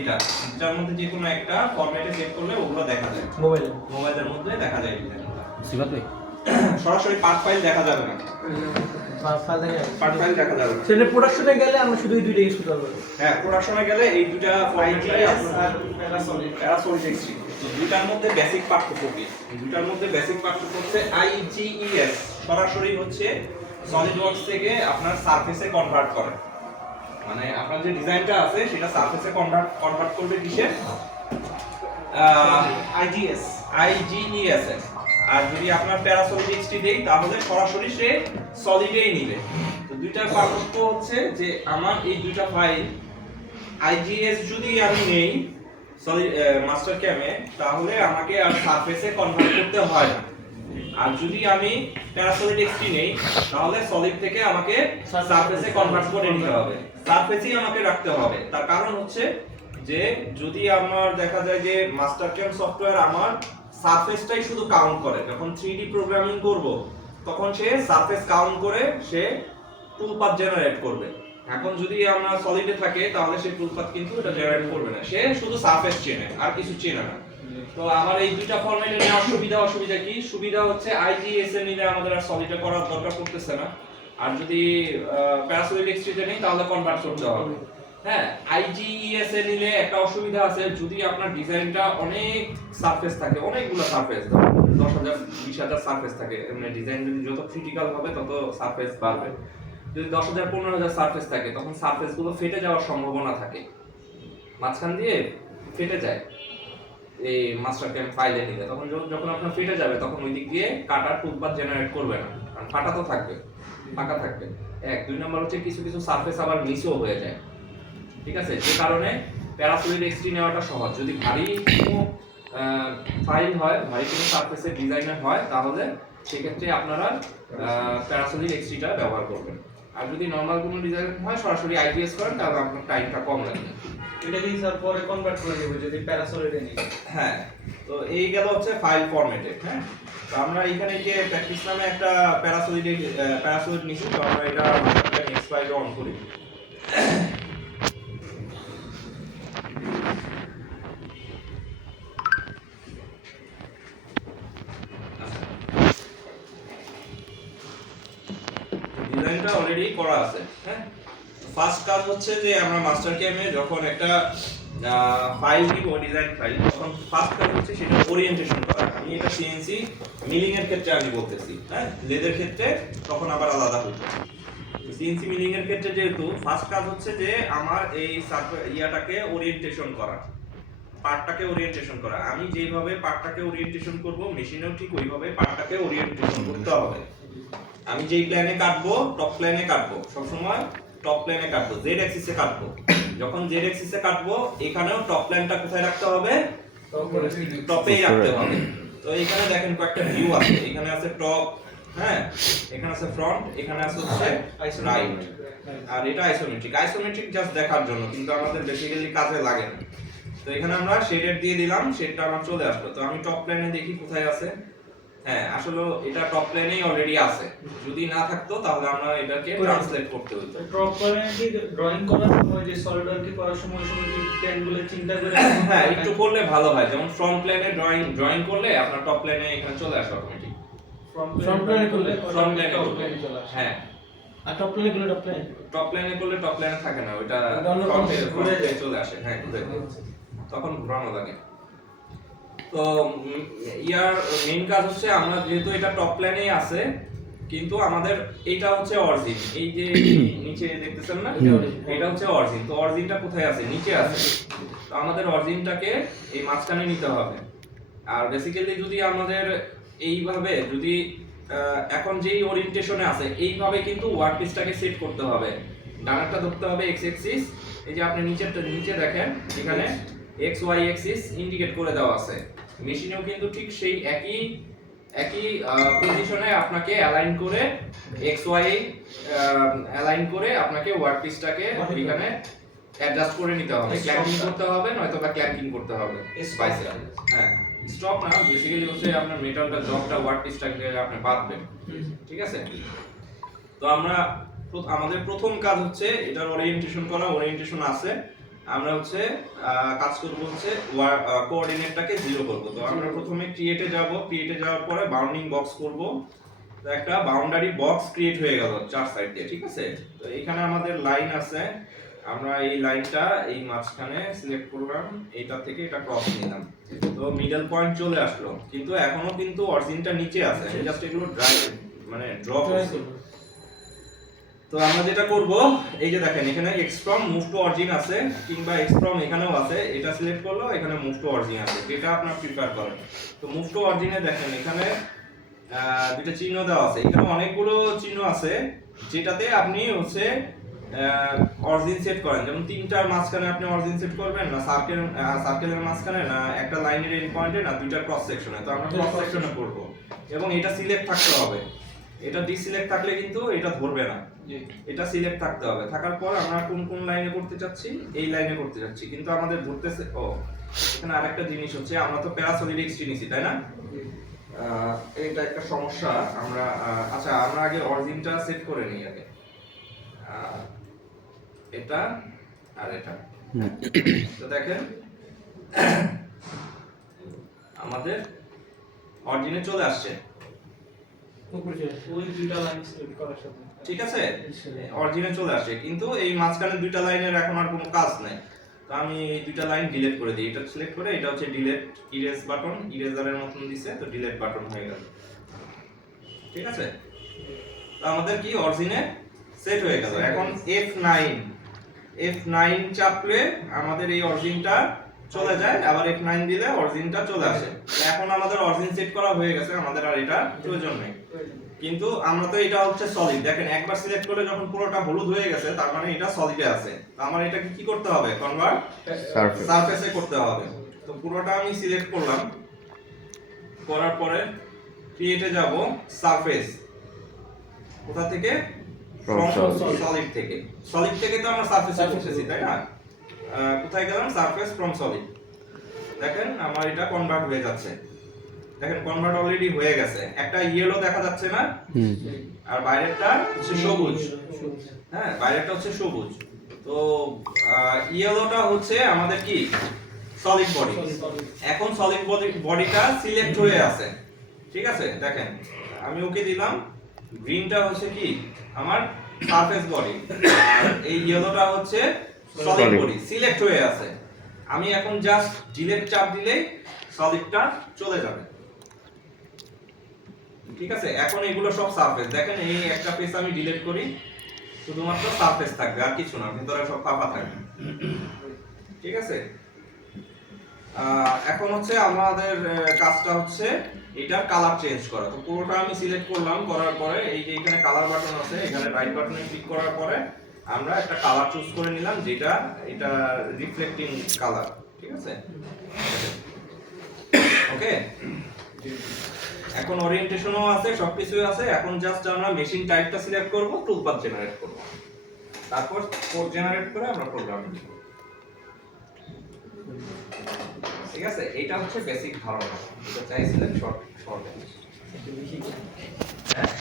এটা যার মধ্যে যে কোনো একটা ফরম্যাটে সেভ করলে ওগুলো দেখা যায় মোবাইলের মধ্যে দেখা যায় ডিজাইনগুলো। সিবাত ভাই সরাসরি পার্ট ফাইল দেখা যাবে না, পার্ট ফাইল দেখা যাবে না। সেটা প্রোডাকশনে গেলে আমরা শুধু এই দুইটা ইউজ করতে পারবো। হ্যাঁ, প্রোডাকশনে গেলে এই দুটো IGS আর প্যারাসোলিড এক্সট্রি, তো দুটার মধ্যে বেসিক পার্থক্য কি? এই দুটার মধ্যে বেসিক পার্থক্য হচ্ছে IGES সরাসরি হচ্ছে সলিডওয়ার্কস থেকে আপনার সারফেসে কনভার্ট করে, মানে আপনার যে ডিজাইনটা আছে সেটা সারফেসে কনভার্ট করবে কিসে? IGES এ। আর যদি আপনার প্যারাসোলিড এক্সট্রি দেই তাহলে সরাসরি সে সলিডেই নিবে। তো দুইটার পার্থক্য হচ্ছে যে আমার এই দুইটা ফাইল IGS যদি আমি নেই সলিড মাস্টার ক্যামে তাহলে আমাকে আর সারফেসে কনভার্ট করতে হয় না, আর যদি আমি প্যারাসোলিড এক্সট্রি নেই তাহলে সলিড থেকে আমাকে সারফেসে কনভার্ট করে নিতে হবে, সারফেসেই আমাকে রাখতে হবে। তার কারণ হচ্ছে যে যদি আমার দেখা যায় যে মাস্টার ক্যাম সফটওয়্যার আমার সারফেসটাই শুধু কাউন্ট করে, যখন 3D প্রোগ্রামিং করব তখন সে সারফেস কাউন্ট করে সে টুলপাথ জেনারেট করবে। এখন যদি আমরা সলিডে থাকে তাহলে সে টুলপাথ কিন্তু এটা জেনারেট করবে না, সে শুধু সারফেস চেনে আর কিছু চেনে না। তো আমার এই দুইটা ফরম্যাটে নেওয়ার অসুবিধা কি? সুবিধা হচ্ছে IGS এ নিলে আমাদের আর সলিডে করার দরকার পড়তেছে না, আর যদি প্যারাসোলিড এক্সট্রিতে নেই তাহলে কনভার্ট করতে হবে। হ্যাঁ, IGES এ নিলে একটা অসুবিধা আছে, যদি আপনার ডিজাইনটা অনেক সারফেস থাকে, অনেকগুলো সারফেস 10,000 20,000 সারফেস থাকে, মানে ডিজাইন যদি যত ক্রিটিক্যাল হবে তত সারফেস বাড়বে। যদি 10,000 15,000 সারফেস থাকে তখন সারফেসগুলো ফেটে যাওয়ার সম্ভাবনা থাকে, মাঝখান দিয়ে ফেটে যায় এই মাস্টার ক্যাম ফাইলে নিলে, তখন যখন আপনার ফেটে যাবে তখন ওই দিক দিয়ে কাটার টুলপাথ জেনারেট করবে না, কারণ ফাটা তো থাকবে, ফাঁকা থাকবে। এক, দুই নম্বর হচ্ছে কিছু কিছু সারফেস আবার মিসও হয়ে যায়, ঠিক আছে? যে কারণে প্যারাসোলিড এক্সট্রি নেওয়াটা সহজ। যদি ভারী কোনো ফাইল হয়, ভারী কোনো সারফেসের ডিজাইনার হয় তাহলে সেক্ষেত্রে আপনারা প্যারাসোলিড এক্সট্রিটা ব্যবহার করবেন। আর যদি নরমাল কোনো ডিজাইন হয় সরাসরি IGS করেন তাহলে আপনার টাইমটা কম লাগবে। এটা কি স্যার পরে কনভার্ট করে দেব যদি প্যারাসোলিডে নিই? হ্যাঁ, তো এই গেল হচ্ছে ফাইল ফরম্যাটে। হ্যাঁ, তো আমরা এখানে যে প্র্যাকটিস নামে একটা প্যারাসোলিড নিছি, তো আমরা এটা নেক্সট ফাইলে অন করি। ডিজাইনটা অলরেডি করা আছে। হ্যাঁ, ফার্স্ট কাজ হচ্ছে যে আমরা মাস্টার ক্যামে যখন একটা ফাইল দিব, ডিজাইন ফাইল, তখন ফার্স্ট কাজ হচ্ছে সেটা ওরিয়েন্টেশন করা। আমি এটা CNC মিলিং এর ক্ষেত্রে আমি বলতেছি, হ্যাঁ, লেদের ক্ষেত্রে তখন আবার আলাদা হতো। CNC মিলিং এর ক্ষেত্রে যেহেতু ফার্স্ট কাজ হচ্ছে যে আমার এই ইয়াটাকে ওরিয়েন্টেশন করা, পার্টটাকে ওরিয়েন্টেশন করা। আমি যেভাবে পার্টটাকে ওরিয়েন্টেশন করব মেশিনেও ঠিক ওইভাবে পার্টটাকে ওরিয়েন্টেশন করতে হবে। আমি যেই প্ল্যানে কাটবো, টপ প্ল্যানে কাটবো, সবসময় টপ প্ল্যানে কাটবো, জেড অ্যাক্সিসে কাটবো। যখন জেড অ্যাক্সিসে কাটবো এখানেও টপ প্ল্যানটা কোথায় রাখতে হবে? টপেই রাখতে হবে। তো এখানে দেখেন কয়েকটা ভিউ আছে, এখানে আছে টপ, হ্যাঁ, এখানে আছে ফ্রন্ট, এখানে আছে হচ্ছে রাইট, আর এটা আইসোমেট্রিক জাস্ট দেখার জন্য, কিন্তু আমাদের বেসিক্যালি কাজে লাগে না। তো এখানে আমরা শেডেড দিয়ে দিলাম, শেডটা আমার চলে আসলো। তো আমি টপ প্ল্যানে দেখি কোথায় আছে। হ্যাঁ, আসলে এটা টপ প্ল্যানেই অলরেডি আছে, যদি না থাকতো তাহলে আমরা এটাকে ট্রান্সলেট করতে হতো। টপ প্ল্যানে কি ড্রয়িং করার সময় যে সলিডওয়ার্কে করার সময় কি প্ল্যানগুলো চিন্তা করে হ্যাঁ, একটু করলে ভালো হয়। যেমন ফ্রন্ট প্ল্যানে ড্রয়িং করলে আপনার টপ প্ল্যানে এখানে চলে আসে অটোমেটিক। ফ্রন্ট প্ল্যানে করলে চলে আসে, হ্যাঁ। আর টপ প্ল্যানে করলে টপ প্ল্যানে করলে টপ প্ল্যানে থাকে না, ওইটা ঘুরে চলে আসে। হ্যাঁ, ঘুরে তখন ঘোরানো লাগে। তো ইয়ার মেইন কাজ হচ্ছে আমরা যেহেতু এটা টপ প্ল্যানেই আছে, কিন্তু আমাদের এটা হচ্ছে অরিজিন, এই যে নিচে দেখতেছেন না, এটা হচ্ছে অরিজিন। তো অরিজিনটা কোথায় আছে? নিচে আছে। তো আমাদের অরিজিনটাকে এই মাঝখানে নিতে হবে। আর বেসিক্যালি যদি আমাদের এইভাবে যদি এখন যেই ওরিয়েন্টেশনে আছে এইভাবে কিন্তু ওয়ার্কপিসটাকে সেট করতে হবে। ডানারটা ধরতে হবে এক্স অ্যাক্সিস, এই যে আপনি নিচে দেখেন এখানে এক্স ওয়াই অ্যাক্সিস ইন্ডিকেট করে দেওয়া আছে। মেশিনেও কিন্তু ঠিক সেই একই পজিশনে আপনাকে অ্যালাইন করে এক্স ওয়াই অ্যালাইন করে আপনাকে ওয়ার্কপিসটাকে এখানে অ্যাডজাস্ট করে নিতে হবে। ক্ল্যাম্পিং করতে হবে, নয়তো বা ক্ল্যাম্পিং করতে হবে স্পাইসে। হ্যাঁ, স্টপ না, বেসিক্যালি হচ্ছে আপনার মেটালটা জবটা ওয়ার্কপিসটাকে আপনি বাঁধবেন, ঠিক আছে? তো আমাদের প্রথম কাজ হচ্ছে এটার ওরিয়েন্টেশন করা। ওরিয়েন্টেশন আছে, আমরা হচ্ছে কাজ করব হচ্ছে কোঅর্ডিনেটটাকে 0 করব। তো আমরা প্রথমে ক্রিয়েটে যাব, ক্রিয়েটে যাওয়ার পরে বাউন্ডিং বক্স করব। তো একটা বাউন্ডারি বক্স ক্রিয়েট হয়ে গেল চার সাইড দিয়ে, ঠিক আছে। তো এখানে আমাদের লাইন আছে, আমরা এই লাইনটা এই মাঝখানে সিলেক্ট করলাম, এইটা থেকে এটা ক্রস নিলাম। তো মিডল পয়েন্ট চলে আসলো, কিন্তু এখনো কিন্তু অরিজিনটা নিচে আছে। আমি জাস্ট এগুলো মানে ড্র করছি। তো আমরা যেটা করব, এই যে দেখেন এখানে x from move to origin আছে, কিংবা x from এখানেও আছে, এটা সিলেক্ট করলো, এখানে move to origin আছে, যেটা আপনারা প্রিফার করেন। তো move to origin এ দেখেন এখানে দুটো চিহ্ন দেওয়া আছে, এখানে অনেকগুলো চিহ্ন আছে, যেটাতে আপনি হচ্ছে অরিজিন সেট করেন। যেমন তিনটার মাঝখানে আপনি অরিজিন সেট করবেন, না সার্কেলের মাঝখানে, না একটা লাইনের এন্ড পয়েন্টে, না দুইটা ক্রস সেকশনে। তো আমরা ক্রস সেকশনে করব, এবং এটা সিলেক্ট থাকতে হবে। এটা ডিসিলেক্ট থাকলে কিন্তু এটা ধরবে না, এটা সিলেক্ট থাকতে হবে। থাকার পর আমরা কোন কোন লাইনে করতে চাচ্ছি, এই লাইনে করতে চাচ্ছি, কিন্তু আমাদের ধরতেছে। ও এখানে আরেকটা জিনিস হচ্ছে, আমরা তো প্যারাসোলিড এক্সটি নিছি, তাই না? এটা একটা সমস্যা। আমরা আচ্ছা, আমরা আগে অরিজিনটা সেট করে নিই আগে, এটা আর এটা। তো দেখেন আমাদের অরিজিনে চলে আসছে, ওই দুইটা লাইন সিলেক্ট করার সাথে, ঠিক আছে, অরিজিনে চলে আসে। কিন্তু এই মাঝখানে দুইটা লাইনের এখন আর কোনো কাজ নাই। তো আমি এই দুইটা লাইন ডিলিট করে দিই, এটা সিলেক্ট করে, এটা হচ্ছে ডিলিট ইরেজ বাটন, ইরেজারের মতন দিছে, তো ডিলিট বাটন হয়ে গেল, ঠিক আছে। তো আমাদের কি অরিজিনে সেট হয়ে গেল। এখন F9 চাপলে আমাদের এই অরিজিনটা চলে যায়, আবার F9 দিলে অরিজিনটা চলে আসে। এখন আমাদের অরিজিন সেট করা হয়ে গেছে, আমাদের আর এটা প্রয়োজন নেই। কিন্তু আমরা তো এটা হচ্ছে সলিড, দেখেন একবার সিলেক্ট করলে যখন পুরোটা হলুদ হয়ে গেছে, তার মানে এটা সলিডে আছে। তো আমার এটাকে কি করতে হবে, কনভার্ট সারফেসে করতে হবে। তো পুরোটা আমি সিলেক্ট করলাম, করার পরে ক্রিয়েটে যাব, সারফেস কোথা থেকে, ফ্রম সলিড থেকে। সলিড থেকে তো আমরা সারফেসে করতেছি, তাই না? কোথায় গেলাম, সারফেস ফ্রম সলিড। দেখেন আমার এটা কনভার্ট হয়ে যাচ্ছে, দেখেন কনভার্ট অলরেডি হয়ে গেছে। একটা ইয়েলো দেখা যাচ্ছে না, আর বাইরেরটা হচ্ছে সবুজ। হ্যাঁ, বাইরেরটা হচ্ছে সবুজ। তো ইয়েলোটা হচ্ছে আমাদের কি, সলিড বডি। এখন সলিড বডিটা সিলেক্ট হয়ে আছে, ঠিক আছে। দেখেন আমি ওকে দিলাম, গ্রিনটা হচ্ছে কি আমার সারফেস বডি, আর এই ইয়েলোটা হচ্ছে সলিড বডি, সিলেক্ট হয়ে আছে। আমি এখন জাস্ট ডিলিট চাপ দিলেই সলিডটা চলে যাবে, ঠিক আছে। এখন এগুলো সব সারফেস। দেখেন এই একটা পেজ আমি ডিলিট করি, শুধুমাত্র সারফেস থাকবে, আর কিছু না, ভিতরে সব ফাঁপা থাকবে, ঠিক আছে। এখন হচ্ছে আমাদের কাজটা হচ্ছে এটার কালার চেঞ্জ করা। তো পুরোটা আমি সিলেক্ট করলাম, করার পরে এই যে এখানে কালার বাটন আছে, এখানে রাইট বাটনে ক্লিক করার পরে আমরা একটা কালার চুজ করে নিলাম, যেটা এটা রিফ্লেক্টিং কালার, ঠিক আছে। ওকে, এখন ওরিয়েন্টেশনও আছে, সবকিছুই আছে। এখন জাস্ট আমরা মেশিন টাইপটা সিলেক্ট করব, টুলপাথ জেনারেট করব, তারপর কোড জেনারেট করে আমরা প্রোগ্রাম লিখব, ঠিক আছে। এটা হচ্ছে বেসিক ধারণা, যেটা চাইছিলেন শর্ট